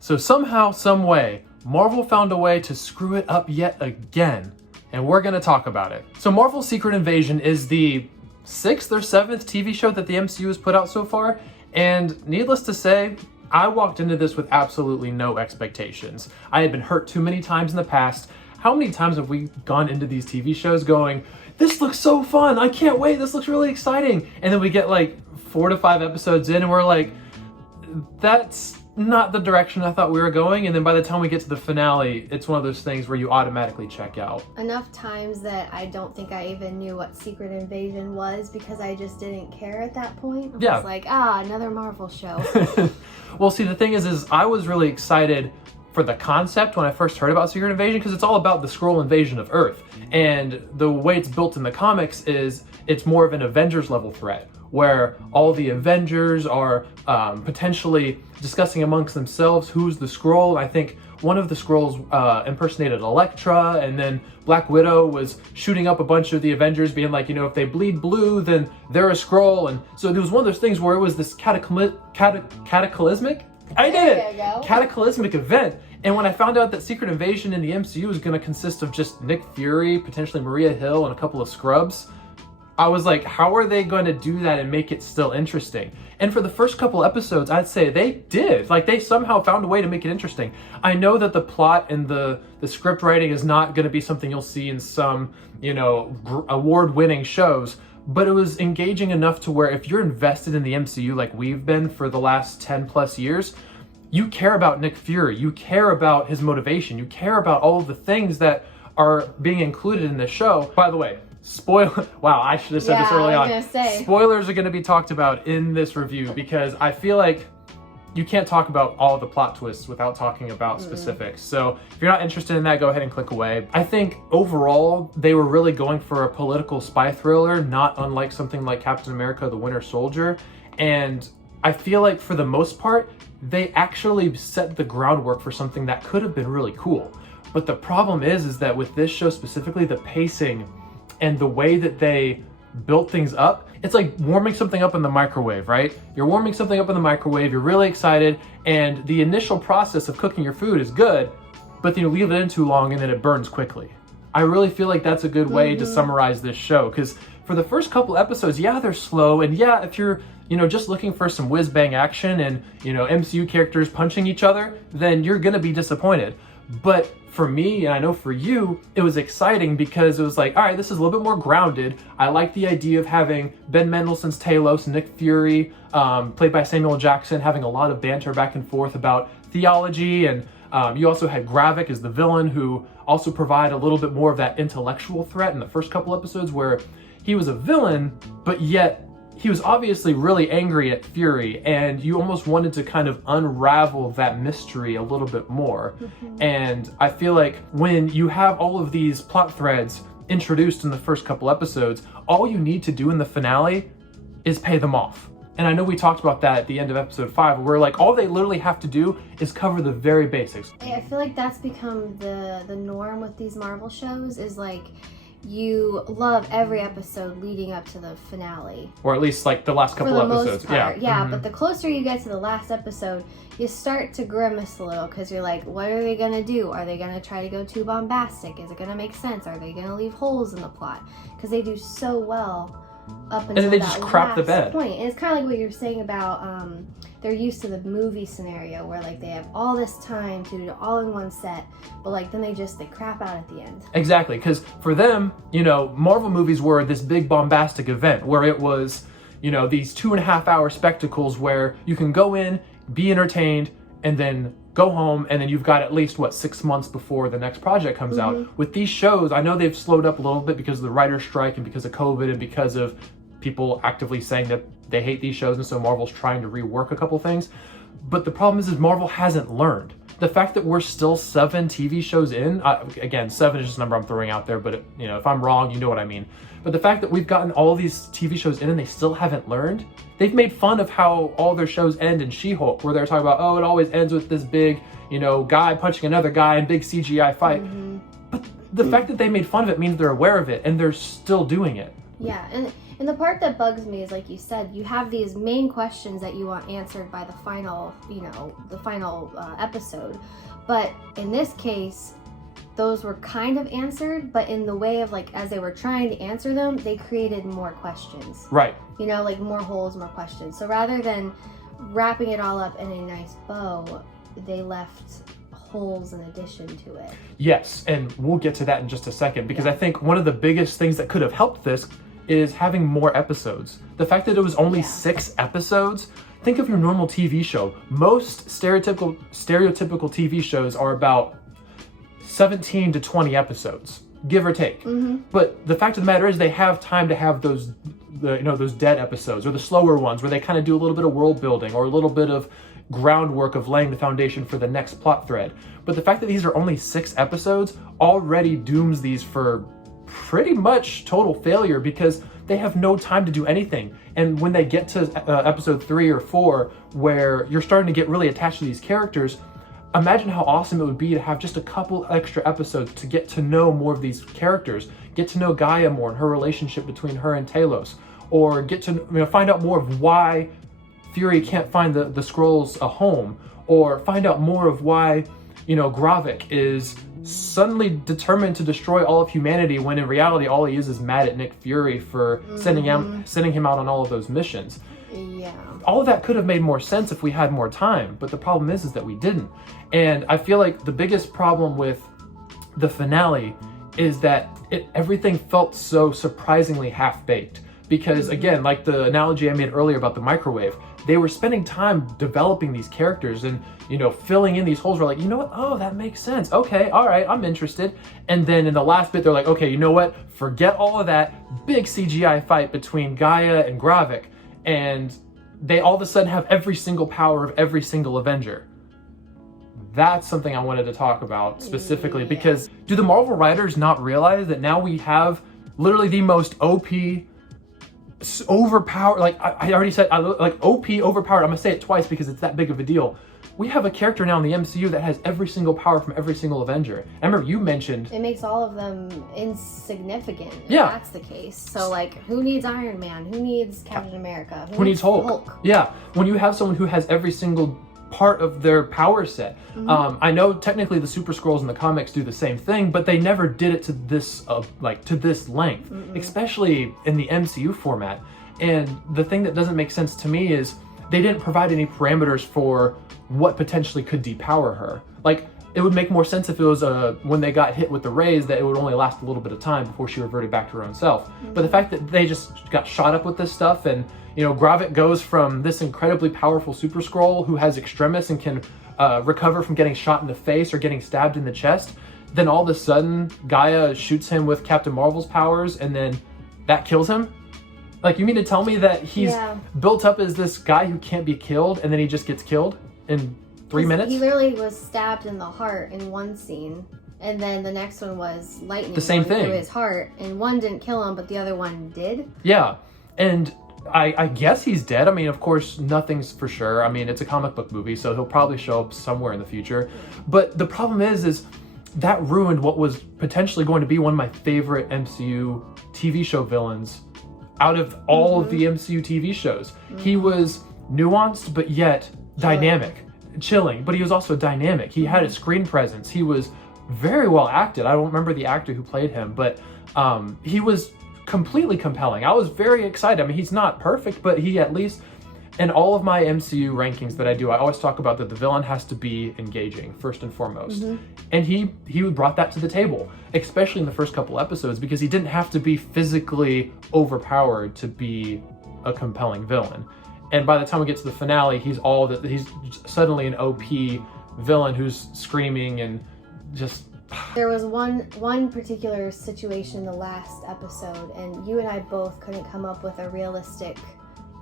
So somehow, some way, Marvel found a way to screw it up yet again, and we're gonna talk about it. So Marvel's Secret Invasion is the 6th or 7th TV show that the MCU has put out so far, and needless to say, I walked into this with absolutely no expectations. I had been hurt too many times in the past. How many times have we gone into these TV shows going, this looks so fun, I can't wait, this looks really exciting, and then we get like 4 to 5 episodes in and we're like, that's not the direction I thought we were going, and then by the time we get to the finale, it's one of those things where you automatically check out. Enough times that I don't think I even knew what Secret Invasion was because I just didn't care at that point. I was like, another Marvel show. Well, see, the thing is I was really excited for the concept when I first heard about Secret Invasion because it's all about the Skrull invasion of Earth, and the way it's built in the comics is it's more of an Avengers level threat, where all the Avengers are potentially discussing amongst themselves who's the Skrull. I think one of the Skrulls impersonated Elektra, and then Black Widow was shooting up a bunch of the Avengers, being like, if they bleed blue, then they're a Skrull. And so there was one of those things where it was this cataclysmic? I did it! Cataclysmic event. And when I found out that Secret Invasion in the MCU was going to consist of just Nick Fury, potentially Maria Hill, and a couple of scrubs, I was like, how are they going to do that and make it still interesting? And for the first couple episodes, I'd say they did. Like, they somehow found a way to make it interesting. I know that the plot and the script writing is not going to be something you'll see in some, award-winning shows, but it was engaging enough to where if you're invested in the MCU like we've been for the last 10 plus years, you care about Nick Fury, you care about his motivation, you care about all of the things that are being included in this show. By the way, wow, I should have said this early on. Spoilers are going to be talked about in this review because I feel like you can't talk about all the plot twists without talking about specifics. So if you're not interested in that, go ahead and click away. I think overall, they were really going for a political spy thriller, not unlike something like Captain America, the Winter Soldier. And I feel like for the most part, they actually set the groundwork for something that could have been really cool. But the problem is that with this show specifically, the pacing and the way that they built things up, it's like warming something up in the microwave, right? You're warming something up in the microwave, you're really excited, and the initial process of cooking your food is good, but then you leave it in too long and then it burns quickly. I really feel like that's a good way to summarize this show, because for the first couple episodes, they're slow, and if you're just looking for some whiz-bang action and, MCU characters punching each other, then you're gonna be disappointed. But for me, and I know for you, it was exciting because it was like, all right, this is a little bit more grounded. I like the idea of having Ben Mendelsohn's Talos, Nick Fury, played by Samuel Jackson, having a lot of banter back and forth about theology. And you also had Gravik as the villain, who also provide a little bit more of that intellectual threat in the first couple episodes, where he was a villain, but yet he was obviously really angry at Fury, and you almost wanted to kind of unravel that mystery a little bit more. And I feel like when you have all of these plot threads introduced in the first couple episodes, all you need to do in the finale is pay them off. And I know we talked about that at the end of episode 5, where like all they literally have to do is cover the very basics. I feel like that's become the norm with these Marvel shows, is like, you love every episode leading up to the finale. Or at least like the last couple episodes. But the closer you get to the last episode, you start to grimace a little because you're like, what are they going to do? Are they going to try to go too bombastic? Is it going to make sense? Are they going to leave holes in the plot? Because they do so well up until and then they just crap the bed point. And it's kind of like what you're saying about they're used to the movie scenario where like they have all this time to do it all in one set, but like then they crap out at the end. Exactly, because for them, Marvel movies were this big bombastic event where it was, these 2.5 hour spectacles where you can go in, be entertained, and then go home, and then you've got at least 6 months before the next project comes out. With these shows, I know they've slowed up a little bit because of the writer's strike and because of COVID and because of people actively saying that they hate these shows, and so Marvel's trying to rework a couple things. But the problem is Marvel hasn't learned. The fact that we're still 7 TV shows in, again, 7 is just a number I'm throwing out there, but if I'm wrong, you know what I mean. But the fact that we've gotten all these TV shows in and they still haven't learned, they've made fun of how all their shows end in She-Hulk, where they're talking about, it always ends with this big, guy punching another guy and big CGI fight. But the fact that they made fun of it means they're aware of it and they're still doing it. Yeah, and the part that bugs me is, like you said, you have these main questions that you want answered by the final, episode. But in this case, those were kind of answered, but in the way of, like, as they were trying to answer them, they created more questions. Right. Like more holes, more questions. So rather than wrapping it all up in a nice bow, they left holes in addition to it. Yes, and we'll get to that in just a second, because I think one of the biggest things that could have helped this is having more episodes. The fact that it was only 6 episodes. Think of your normal TV show. Most stereotypical TV shows are about 17 to 20 episodes, give or take. But the fact of the matter is, they have time to have those dead episodes, or the slower ones where they kind of do a little bit of world building or a little bit of groundwork of laying the foundation for the next plot thread. But the fact that these are only 6 episodes already dooms these for pretty much total failure, because they have no time to do anything. And when they get to episode 3 or 4, where you're starting to get really attached to these characters, imagine how awesome it would be to have just a couple extra episodes to get to know more of these characters, get to know Gaia more and her relationship between her and Talos, or get to find out more of why Fury can't find the scrolls a home, or find out more of why Gravik is suddenly determined to destroy all of humanity, when in reality all he is mad at Nick Fury for sending him out on all of those missions. Yeah. All of that could have made more sense if we had more time, but the problem is that we didn't. And I feel like the biggest problem with the finale is that everything felt so surprisingly half-baked. Because again, like the analogy I made earlier about the microwave, they were spending time developing these characters and, filling in these holes. We're like, you know what? Oh, that makes sense. Okay, all right, I'm interested. And then in the last bit, they're like, okay, you know what? Forget all of that. Big CGI fight between Gaia and Gravik. And they all of a sudden have every single power of every single Avenger. That's something I wanted to talk about specifically, because do the Marvel writers not realize that now we have literally the most OP, overpowered, like I already said, like OP, overpowered, I'm gonna say it twice because it's that big of a deal. We have a character now in the MCU that has every single power from every single Avenger. I remember you mentioned... It makes all of them insignificant if yeah. that's the case. So, like, who needs Iron Man? Who needs Captain America? Who needs Hulk? Yeah, when you have someone who has every single part of their power set. I know technically the Super Skrulls in the comics do the same thing, but they never did it to this length, especially in the MCU format. And the thing that doesn't make sense to me is they didn't provide any parameters for what potentially could depower her. Like, it would make more sense if it was when they got hit with the rays, that it would only last a little bit of time before she reverted back to her own self. But the fact that they just got shot up with this stuff, and Gravik goes from this incredibly powerful Super Skrull who has Extremis and can recover from getting shot in the face or getting stabbed in the chest, then all of a sudden Gaia shoots him with Captain Marvel's powers, and then that kills him. Like, you mean to tell me that he's built up as this guy who can't be killed, and then he just gets killed in 3 minutes? He literally was stabbed in the heart in one scene, and then the next one was lightning the same thing through his heart, and one didn't kill him, but the other one did. Yeah, and I guess he's dead. I mean, of course, nothing's for sure. I mean, it's a comic book movie, so he'll probably show up somewhere in the future. But the problem is that ruined what was potentially going to be one of my favorite MCU TV show villains out of all of the MCU TV shows. He was nuanced, but yet dynamic. Chilling, but he was also dynamic. He had a screen presence. He was very well acted. I don't remember the actor who played him, but he was completely compelling. I was very excited. I mean, he's not perfect, but he at least, in all of my MCU rankings that I do, I always talk about that the villain has to be engaging first and foremost. And he brought that to the table, especially in the first couple episodes, because he didn't have to be physically overpowered to be a compelling villain. And by the time we get to the finale, he's suddenly an OP villain who's screaming and just... There was one particular situation in the last episode, and you and I both couldn't come up with a realistic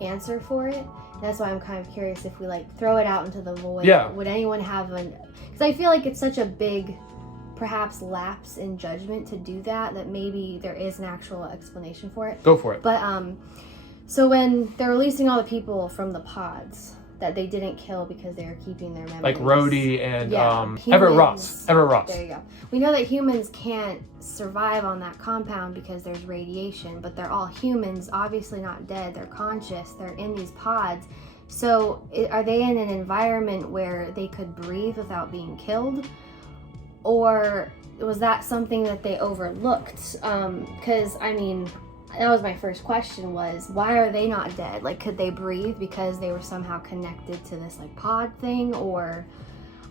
answer for it. That's why I'm kind of curious if we throw it out into the void. Yeah. Would anyone have because I feel like it's such a big, perhaps, lapse in judgment to do that maybe there is an actual explanation for it. Go for it. But so when they're releasing all the people from the pods, that they didn't kill because they were keeping their memories. Like Rhodey and Humans- Everett Ross. There you go. We know that humans can't survive on that compound because there's radiation, but they're all humans, obviously not dead. They're conscious. They're in these pods. So are they in an environment where they could breathe without being killed? Or was that something that they overlooked? Because, I mean, that was my first question, was why are they not dead? Like, could they breathe because they were somehow connected to this like pod thing? Or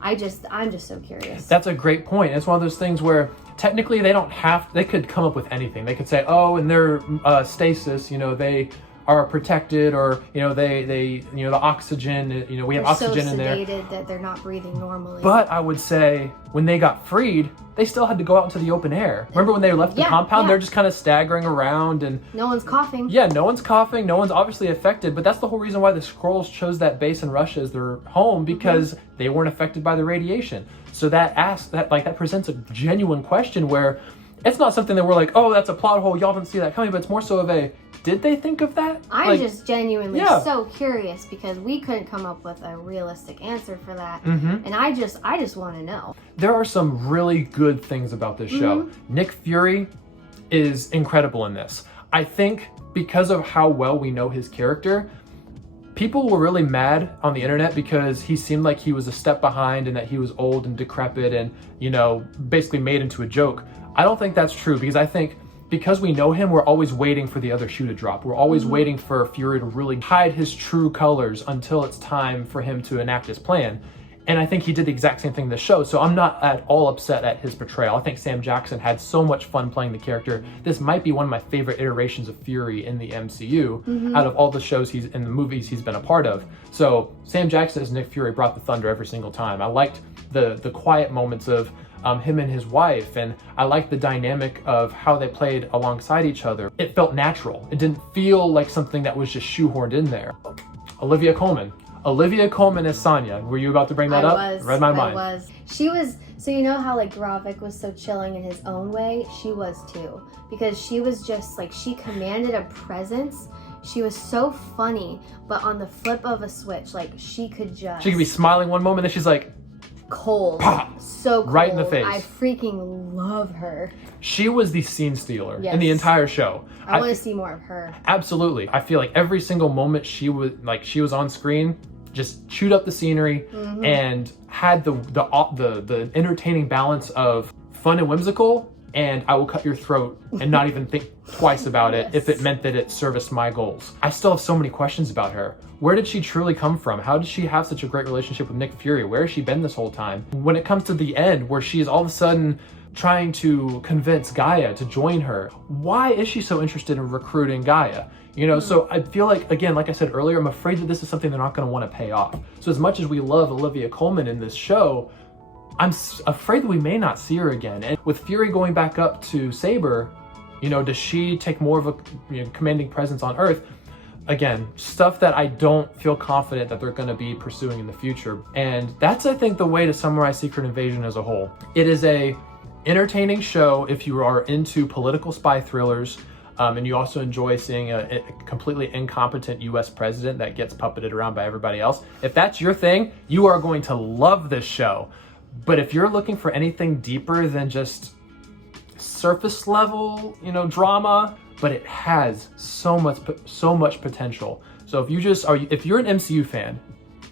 I'm just so curious. That's a great point. It's one of those things where technically they could come up with anything. They could say, oh, in their stasis, they are protected, or they the oxygen, we have oxygen in there. They're so sedated that they're not breathing normally. But I would say when they got freed, they still had to go out into the open air. Remember when they left the compound? They're just kind of staggering around, and no one's coughing. Yeah, no one's coughing. No one's obviously affected. But that's the whole reason why the Skrulls chose that base in Russia as their home, because they weren't affected by the radiation. So that presents a genuine question where it's not something that we're like, oh, that's a plot hole, y'all didn't see that coming. But it's more so of a, did they think of that? I'm just genuinely so curious, because we couldn't come up with a realistic answer for that. And I just want to know. There are some really good things about this show. Nick Fury is incredible in this. I think because of how well we know his character, people were really mad on the internet because he seemed like he was a step behind and that he was old and decrepit and, basically made into a joke. I don't think that's true, because I think because we know him, we're always waiting for the other shoe to drop. We're always waiting for Fury to really hide his true colors until it's time for him to enact his plan. And I think he did the exact same thing in the show. So I'm not at all upset at his portrayal. I think Sam Jackson had so much fun playing the character. This might be one of my favorite iterations of Fury in the MCU out of all the shows in the movies he's been a part of. So Sam Jackson as Nick Fury brought the thunder every single time. I liked the quiet moments of him and his wife, and I liked the dynamic of how they played alongside each other. It felt natural. It didn't feel like something that was just shoehorned in there. Olivia Colman as Sonya. Were you about to bring that up? Read my mind. I was. She was, so you know how like Gravik was so chilling in his own way? She was too. Because she was just like, she commanded a presence. She was so funny, but on the flip of a switch, like she could be smiling one moment and she's like, cold. Pop! So cold. Right in the face. I freaking love her. She was the scene stealer in the entire show. I want to see more of her. Absolutely. I feel like every single moment she was on screen, just chewed up the scenery and had the entertaining balance of fun and whimsical, and I will cut your throat and not even think twice about it if it meant that it serviced my goals. I still have so many questions about her. Where did she truly come from? How did she have such a great relationship with Nick Fury? Where has she been this whole time? When it comes to the end, where she is all of a sudden trying to convince Gaia to join her, why is she so interested in recruiting Gaia? So I feel like, again, like I said earlier, I'm afraid that this is something they're not going to want to pay off. So as much as we love Olivia Colman in this show, I'm afraid that we may not see her again. And with Fury going back up to Saber, does she take more of a commanding presence on Earth? Again, stuff that I don't feel confident that they're going to be pursuing in the future. And that's, I think, the way to summarize Secret Invasion as a whole. It is a entertaining show if you are into political spy thrillers, and you also enjoy seeing a completely incompetent US president that gets puppeted around by everybody else. If that's your thing, you are going to love this show. But if you're looking for anything deeper than just surface level, drama, but it has so much potential. So if you're an MCU fan,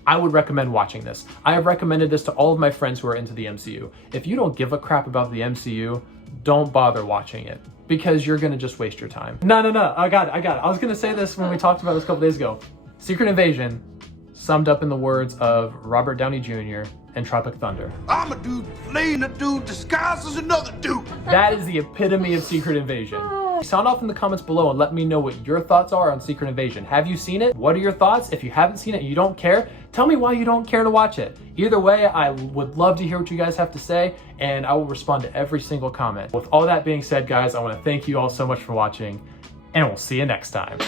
I would recommend watching this. I have recommended this to all of my friends who are into the MCU. If you don't give a crap about the MCU, don't bother watching it, because you're gonna just waste your time. No, I got it. I was gonna say this when we talked about this a couple days ago. Secret Invasion, summed up in the words of Robert Downey Jr. and Tropic Thunder. I'm a dude playing a dude disguised as another dude. That is the epitome of Secret Invasion. Sound off in the comments below and let me know what your thoughts are on Secret Invasion. Have you seen it? What are your thoughts? If you haven't seen it and you don't care, tell me why you don't care to watch it. Either way, I would love to hear what you guys have to say, and I will respond to every single comment. With all that being said, guys, I want to thank you all so much for watching, and we'll see you next time.